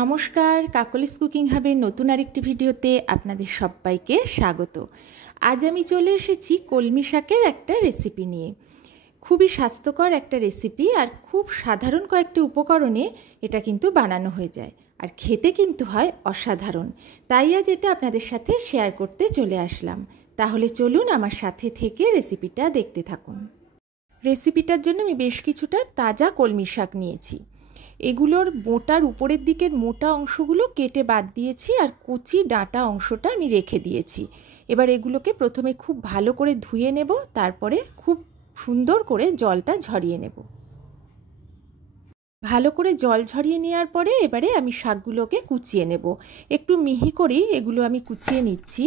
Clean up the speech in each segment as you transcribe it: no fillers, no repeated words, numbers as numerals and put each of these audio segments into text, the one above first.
নমস্কার, কাকলিস কুকিং হাবের নতুন আরেকটি ভিডিওতে আপনাদের সবাইকে স্বাগত। আজ আমি চলে এসেছি কলমি শাকের একটা রেসিপি নিয়ে। খুবই স্বাস্থ্যকর একটা রেসিপি আর খুব সাধারণ কয়েকটি উপকরণে এটা কিন্তু বানানো হয়ে যায় আর খেতে কিন্তু হয় অসাধারণ। তাই আজ এটা আপনাদের সাথে শেয়ার করতে চলে আসলাম। তাহলে চলুন আমার সাথে থেকে রেসিপিটা দেখতে থাকুন। রেসিপিটার জন্য আমি বেশ কিছুটা তাজা কলমি শাক নিয়েছি। এগুলোর মোটার উপরের দিকের মোটা অংশগুলো কেটে বাদ দিয়েছি আর কচি ডাঁটা অংশটা আমি রেখে দিয়েছি। এবার এগুলোকে প্রথমে খুব ভালো করে ধুয়ে নেব, তারপরে খুব সুন্দর করে জলটা ঝরিয়ে নেব। ভালো করে জল ঝরিয়ে নেওয়ার পরে এবারে আমি শাকগুলোকে কুচিয়ে নেব। একটু মিহি করেই এগুলো আমি কুচিয়ে নিচ্ছি।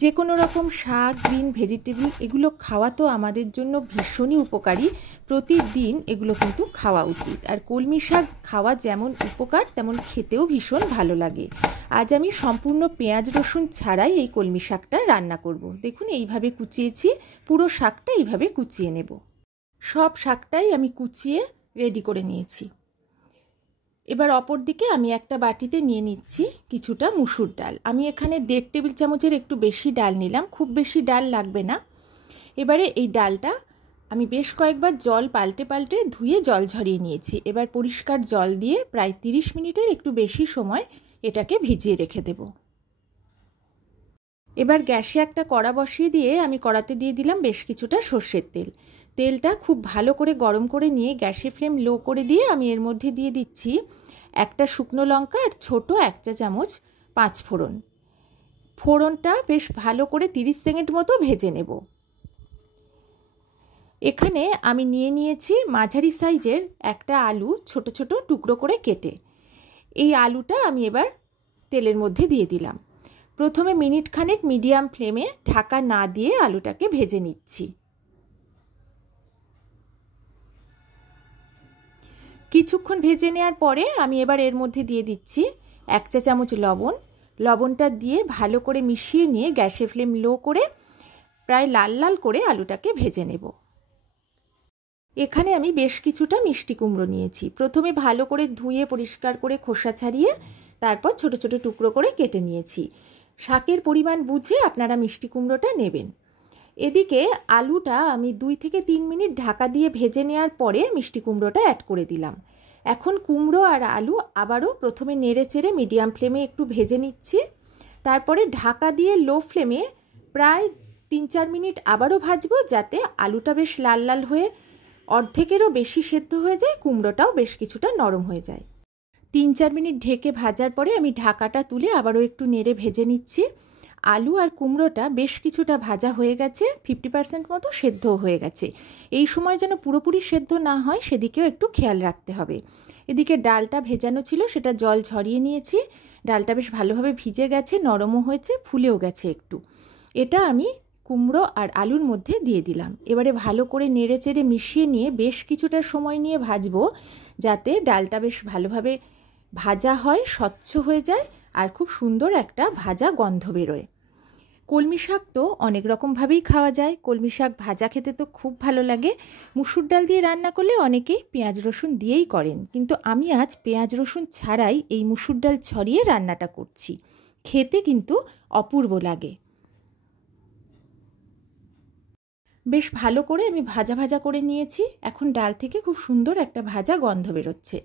যে কোনো রকম শাক, গ্রিন ভেজিটেবল এগুলো খাওয়া তো আমাদের জন্য ভীষণই উপকারী। প্রতিদিন এগুলো কিন্তু খাওয়া উচিত। আর কলমি শাক খাওয়া যেমন উপকার তেমন খেতেও ভীষণ ভালো লাগে। আজ আমি সম্পূর্ণ পেঁয়াজ রসুন ছাড়াই এই কলমি শাকটা রান্না করব। দেখুন এইভাবে কুচিয়েছি, পুরো শাকটা এইভাবে কুচিয়ে নেব। সব শাকটাই আমি কুচিয়ে রেডি করে নিয়েছি। এবার অপর দিকে আমি একটা বাটিতে নিয়ে নিচ্ছি কিছুটা মুসুর ডাল। আমি এখানে 1.5 টেবিল চামচের একটু বেশি ডাল নিলাম, খুব বেশি ডাল লাগবে না। এবারে এই ডালটা আমি বেশ কয়েকবার জল পাল্টে পাল্টে ধুয়ে জল ঝরিয়ে নিয়েছি। এবার পরিষ্কার জল দিয়ে প্রায় 30 মিনিটের একটু বেশি সময় এটাকে ভিজিয়ে রেখে দেব। এবার গ্যাসে একটা কড়া বসিয়ে দিয়ে আমি কড়াতে দিয়ে দিলাম বেশ কিছুটা সর্ষের তেল। তেলটা খুব ভালো করে গরম করে নিয়ে গ্যাসের ফ্লেম লো করে দিয়ে আমি এর মধ্যে দিয়ে দিচ্ছি একটা শুকনো লঙ্কা আর ছোট 1 চা চামচ 5 ফোড়ন। ফোড়নটা বেশ ভালো করে 30 সেকেন্ড মতো ভেজে নেব। এখানে আমি নিয়ে নিয়েছি মাঝারি সাইজের একটা আলু ছোট ছোট টুকরো করে কেটে। এই আলুটা আমি এবার তেলের মধ্যে দিয়ে দিলাম। প্রথমে মিনিট খানেক মিডিয়াম ফ্লেমে ঢাকা না দিয়ে আলুটাকে ভেজে নিচ্ছি। কিছুক্ষণ ভেজে নেওয়ার পরে আমি এবার এর মধ্যে দিয়ে দিচ্ছি 1 চা চামচ লবণ। লবণটা দিয়ে ভালো করে মিশিয়ে নিয়ে গ্যাসের ফ্লেম লো করে প্রায় লাল লাল করে আলুটাকে ভেজে নেব। এখানে আমি বেশ কিছুটা মিষ্টি কুমড়ো নিয়েছি। প্রথমে ভালো করে ধুয়ে পরিষ্কার করে খোসা ছাড়িয়ে তারপর ছোট ছোট টুকরো করে কেটে নিয়েছি। শাকের পরিমাণ বুঝে আপনারা মিষ্টি কুমড়োটা নেবেন। এদিকে আলুটা আমি 2 থেকে 3 মিনিট ঢাকা দিয়ে ভেজে নেওয়ার পরে মিষ্টি কুমড়োটা অ্যাড করে দিলাম। এখন কুমড়ো আর আলু আবারও প্রথমে নেড়ে চেড়ে মিডিয়াম ফ্লেমে একটু ভেজে নিচ্ছি। তারপরে ঢাকা দিয়ে লো ফ্লেমে প্রায় 3-4 মিনিট আবারও ভাজবো, যাতে আলুটা বেশ লাল লাল হয়ে অর্ধেকেরও বেশি সেদ্ধ হয়ে যায়, কুমড়োটাও বেশ কিছুটা নরম হয়ে যায়। 3-4 মিনিট ঢেকে ভাজার পরে আমি ঢাকাটা তুলে আবারও একটু নেড়ে ভেজে নিচ্ছি। আলু আর কুমড়োটা বেশ কিছুটা ভাজা হয়ে গেছে, 50% মতো সেদ্ধ হয়ে গেছে। এই সময় যেন পুরোপুরি সেদ্ধ না হয় সেদিকেও একটু খেয়াল রাখতে হবে। এদিকে ডালটা ভেজানো ছিল, সেটা জল ঝরিয়ে নিয়েছি। ডালটা বেশ ভালোভাবে ভিজে গেছে, নরমও হয়েছে, ফুলেও গেছে একটু। এটা আমি কুমড়ো আর আলুর মধ্যে দিয়ে দিলাম। এবারে ভালো করে নেড়ে চেড়ে মিশিয়ে নিয়ে বেশ কিছুটা সময় নিয়ে ভাজবো, যাতে ডালটা বেশ ভালোভাবে ভাজা হয়, স্বচ্ছ হয়ে যায় আর খুব সুন্দর একটা ভাজা গন্ধ বেরোয়। কলমি শাক তো অনেক রকমভাবেই খাওয়া যায়। কলমি শাক ভাজা খেতে তো খুব ভালো লাগে। মুসুর ডাল দিয়ে রান্না করলে অনেকেই পেঁয়াজ রসুন দিয়েই করেন, কিন্তু আমি আজ পেঁয়াজ রসুন ছাড়াই এই মুসুর ডাল ছড়িয়ে রান্নাটা করছি। খেতে কিন্তু অপূর্ব লাগে। বেশ ভালো করে আমি ভাজা ভাজা করে নিয়েছি। এখন ডাল থেকে খুব সুন্দর একটা ভাজা গন্ধ বেরোচ্ছে।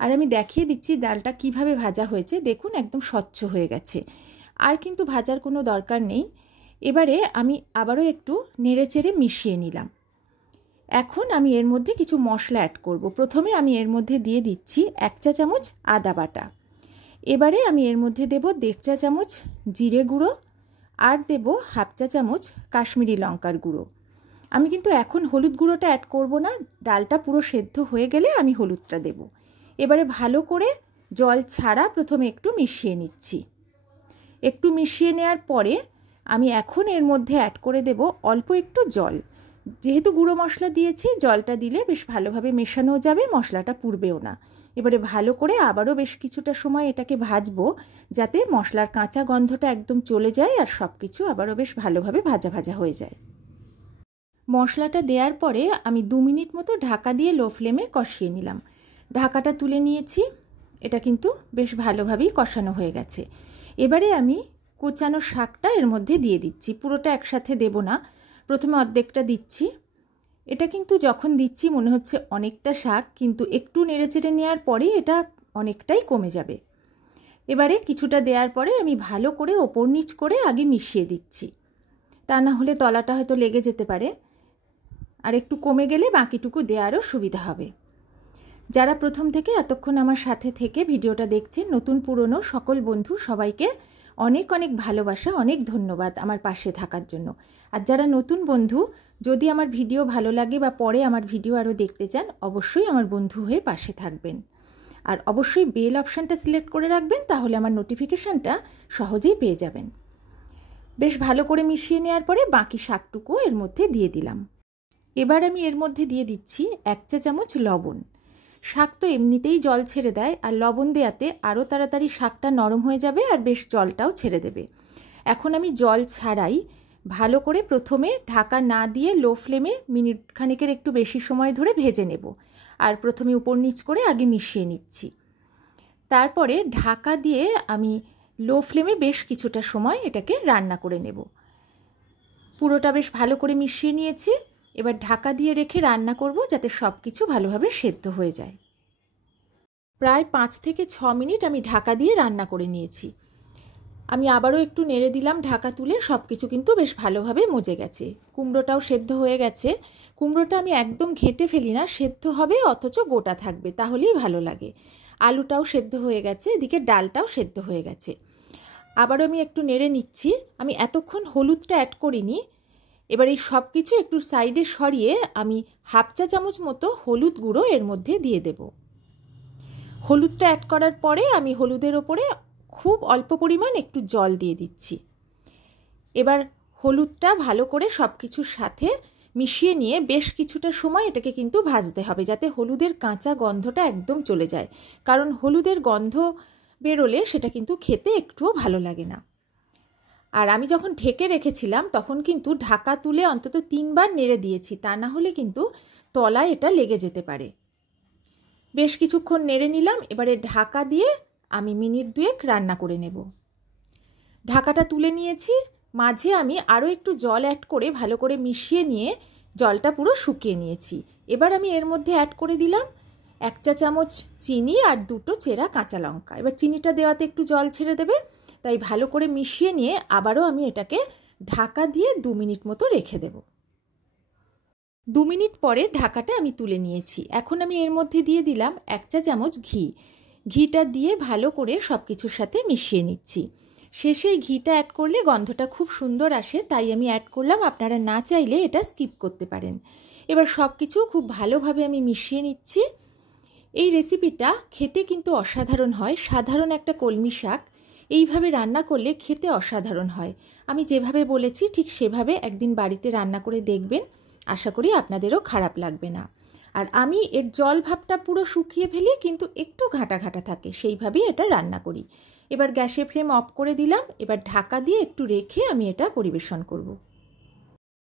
আর আমি দেখিয়ে দিচ্ছি ডালটা কিভাবে ভাজা হয়েছে। দেখুন একদম স্বচ্ছ হয়ে গেছে, আর কিন্তু ভাজার কোনো দরকার নেই। এবারে আমি আবারও একটু নেড়েচেড়ে মিশিয়ে নিলাম। এখন আমি এর মধ্যে কিছু মশলা অ্যাড করব। প্রথমে আমি এর মধ্যে দিয়ে দিচ্ছি 1 চা চামচ আদা বাটা। এবারে আমি এর মধ্যে দেব 1.5 চা চামচ জিরে গুঁড়ো আর দেব 1/2 চা চামচ কাশ্মীরি লঙ্কার গুঁড়ো। আমি কিন্তু এখন হলুদ গুঁড়োটা অ্যাড করব না, ডালটা পুরো সেদ্ধ হয়ে গেলে আমি হলুদটা দেব। এবারে ভালো করে জল ছাড়া প্রথমে একটু মিশিয়ে নিচ্ছি। একটু মিশিয়ে নেওয়ার পরে আমি এখন এর মধ্যে অ্যাড করে দেব অল্প একটু জল। যেহেতু গুঁড়ো মশলা দিয়েছি, জলটা দিলে বেশ ভালোভাবে মেশানো যাবে, মশলাটা পুড়বেও না। এবারে ভালো করে আবারও বেশ কিছুটা সময় এটাকে ভাজবো, যাতে মশলার কাঁচা গন্ধটা একদম চলে যায় আর সব কিছু আবারও বেশ ভালোভাবে ভাজা ভাজা হয়ে যায়। মশলাটা দেওয়ার পরে আমি 2 মিনিট মতো ঢাকা দিয়ে লো ফ্লেমে কষিয়ে নিলাম। ঢাকাটা তুলে নিয়েছি। এটা কিন্তু বেশ ভালোভাবেই কষানো হয়ে গেছে। এবারে আমি কোচানো শাকটা এর মধ্যে দিয়ে দিচ্ছি। পুরোটা একসাথে দেব না, প্রথমে অর্ধেকটা দিচ্ছি। এটা কিন্তু যখন দিচ্ছি মনে হচ্ছে অনেকটা শাক, কিন্তু একটু নেড়েচেড়ে নেওয়ার পরেই এটা অনেকটাই কমে যাবে। এবারে কিছুটা দেওয়ার পরে আমি ভালো করে ওপর নিচ করে আগে মিশিয়ে দিচ্ছি, তা না হলে তলাটা হয়তো লেগে যেতে পারে। আর একটু কমে গেলে বাকিটুকু দেওয়ারও সুবিধা হবে। যারা প্রথম থেকে এতক্ষণ আমার সাথে থেকে ভিডিওটা দেখছেন, নতুন পুরনো সকল বন্ধু সবাইকে অনেক অনেক ভালোবাসা, অনেক ধন্যবাদ আমার পাশে থাকার জন্য। আর যারা নতুন বন্ধু, যদি আমার ভিডিও ভালো লাগে বা পরে আমার ভিডিও আরও দেখতে চান, অবশ্যই আমার বন্ধু হয়ে পাশে থাকবেন। আর অবশ্যই বেল অপশানটা সিলেক্ট করে রাখবেন, তাহলে আমার নোটিফিকেশানটা সহজেই পেয়ে যাবেন। বেশ ভালো করে মিশিয়ে নেওয়ার পরে বাকি শাকটুকু এর মধ্যে দিয়ে দিলাম। এবার আমি এর মধ্যে দিয়ে দিচ্ছি 1 চা চামচ লবণ। শাক তো এমনিতেই জল ছেড়ে দেয়, আর লবণ দেওয়াতে আরও তাড়াতাড়ি শাকটা নরম হয়ে যাবে আর বেশ জলটাও ছেড়ে দেবে। এখন আমি জল ছাড়াই ভালো করে প্রথমে ঢাকা না দিয়ে লো ফ্লেমে মিনিট খানেকের একটু বেশি সময় ধরে ভেজে নেব। আর প্রথমে উপর নিচ করে আগে মিশিয়ে নিচ্ছি। তারপরে ঢাকা দিয়ে আমি লো ফ্লেমে বেশ কিছুটা সময় এটাকে রান্না করে নেব। পুরোটা বেশ ভালো করে মিশিয়ে নিয়েছি। এবার ঢাকা দিয়ে রেখে রান্না করব, যাতে সব কিছু ভালোভাবে সেদ্ধ হয়ে যায়। প্রায় 5 থেকে 6 মিনিট আমি ঢাকা দিয়ে রান্না করে নিয়েছি। আমি আবারও একটু নেড়ে দিলাম ঢাকা তুলে। সব কিছু কিন্তু বেশ ভালোভাবে মজে গেছে। কুমড়োটাও সেদ্ধ হয়ে গেছে। কুমড়োটা আমি একদম ঘেঁটে ফেলি না, সেদ্ধ হবে অথচ গোটা থাকবে, তাহলেই ভালো লাগে। আলুটাও সেদ্ধ হয়ে গেছে, এদিকে ডালটাও সেদ্ধ হয়ে গেছে। আবারও আমি একটু নেড়ে নিচ্ছি। আমি এতক্ষণ হলুদটা অ্যাড করিনি। এবার এই সব কিছু একটু সাইডে সরিয়ে আমি 1/2 চা চামচ মতো হলুদ গুঁড়ো এর মধ্যে দিয়ে দেব। হলুদটা অ্যাড করার পরে আমি হলুদের ওপরে খুব অল্প পরিমাণ একটু জল দিয়ে দিচ্ছি। এবার হলুদটা ভালো করে সব কিছুর সাথে মিশিয়ে নিয়ে বেশ কিছুটা সময় এটাকে কিন্তু ভাজতে হবে, যাতে হলুদের কাঁচা গন্ধটা একদম চলে যায়। কারণ হলুদের গন্ধ বেরোলে সেটা কিন্তু খেতে একটুও ভালো লাগে না। আর আমি যখন ঢেকে রেখেছিলাম তখন কিন্তু ঢাকা তুলে অন্তত 3 বার নেড়ে দিয়েছি, তা না হলে কিন্তু তলায় এটা লেগে যেতে পারে। বেশ কিছুক্ষণ নেড়ে নিলাম। এবারে ঢাকা দিয়ে আমি মিনিট 2 রান্না করে নেব। ঢাকাটা তুলে নিয়েছি। মাঝে আমি আরও একটু জল অ্যাড করে ভালো করে মিশিয়ে নিয়ে জলটা পুরো শুকিয়ে নিয়েছি। এবার আমি এর মধ্যে অ্যাড করে দিলাম 1 চা চামচ চিনি আর 2টো চেরা কাঁচা লঙ্কা। এবার চিনিটা দেওয়াতে একটু জল ছেড়ে দেবে, তাই ভালো করে মিশিয়ে নিয়ে আবারও আমি এটাকে ঢাকা দিয়ে 2 মিনিট মতো রেখে দেব। 2 মিনিট পরে ঢাকাটা আমি তুলে নিয়েছি। এখন আমি এর মধ্যে দিয়ে দিলাম 1 চা চামচ ঘি। ঘিটা দিয়ে ভালো করে সব কিছুর সাথে মিশিয়ে নিচ্ছি। শেষে ঘিটা অ্যাড করলে গন্ধটা খুব সুন্দর আসে, তাই আমি অ্যাড করলাম। আপনারা না চাইলে এটা স্কিপ করতে পারেন। এবার সব কিছু খুব ভালোভাবে আমি মিশিয়ে নিচ্ছি। এই রেসিপিটা খেতে কিন্তু অসাধারণ হয়। সাধারণ একটা কলমি শাক এইভাবে রান্না করলে খেতে অসাধারণ হয়। আমি যেভাবে বলেছি ঠিক সেভাবে একদিন বাড়িতে রান্না করে দেখবেন, আশা করি আপনাদেরও খারাপ লাগবে না। আর আমি এর জল ভাবটা পুরো শুকিয়ে ফেলি, কিন্তু একটু ঘাটা ঘাটা থাকে, সেইভাবেই এটা রান্না করি। এবার গ্যাসের ফ্লেম অফ করে দিলাম। এবার ঢাকা দিয়ে একটু রেখে আমি এটা পরিবেশন করব।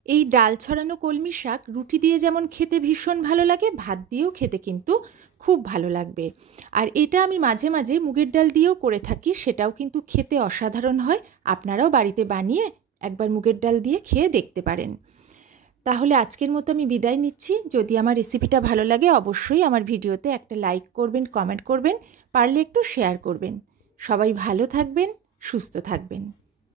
এই ডাল ছড়ানো কলমি শাক রুটি দিয়ে যেমন খেতে ভীষণ ভালো লাগে, ভাত দিয়েও খেতে কিন্তু খুব ভালো লাগবে। আর এটা আমি মাঝে মাঝে মুগের ডাল দিয়েও করে থাকি, সেটাও কিন্তু খেতে অসাধারণ হয়। আপনারাও বাড়িতে বানিয়ে একবার মুগের ডাল দিয়ে খেয়ে দেখতে পারেন। তাহলে আজকের মতো আমি বিদায় নিচ্ছি। যদি আমার রেসিপিটা ভালো লাগে অবশ্যই আমার ভিডিওতে একটা লাইক করবেন, কমেন্ট করবেন, পারলে একটু শেয়ার করবেন। সবাই ভালো থাকবেন, সুস্থ থাকবেন।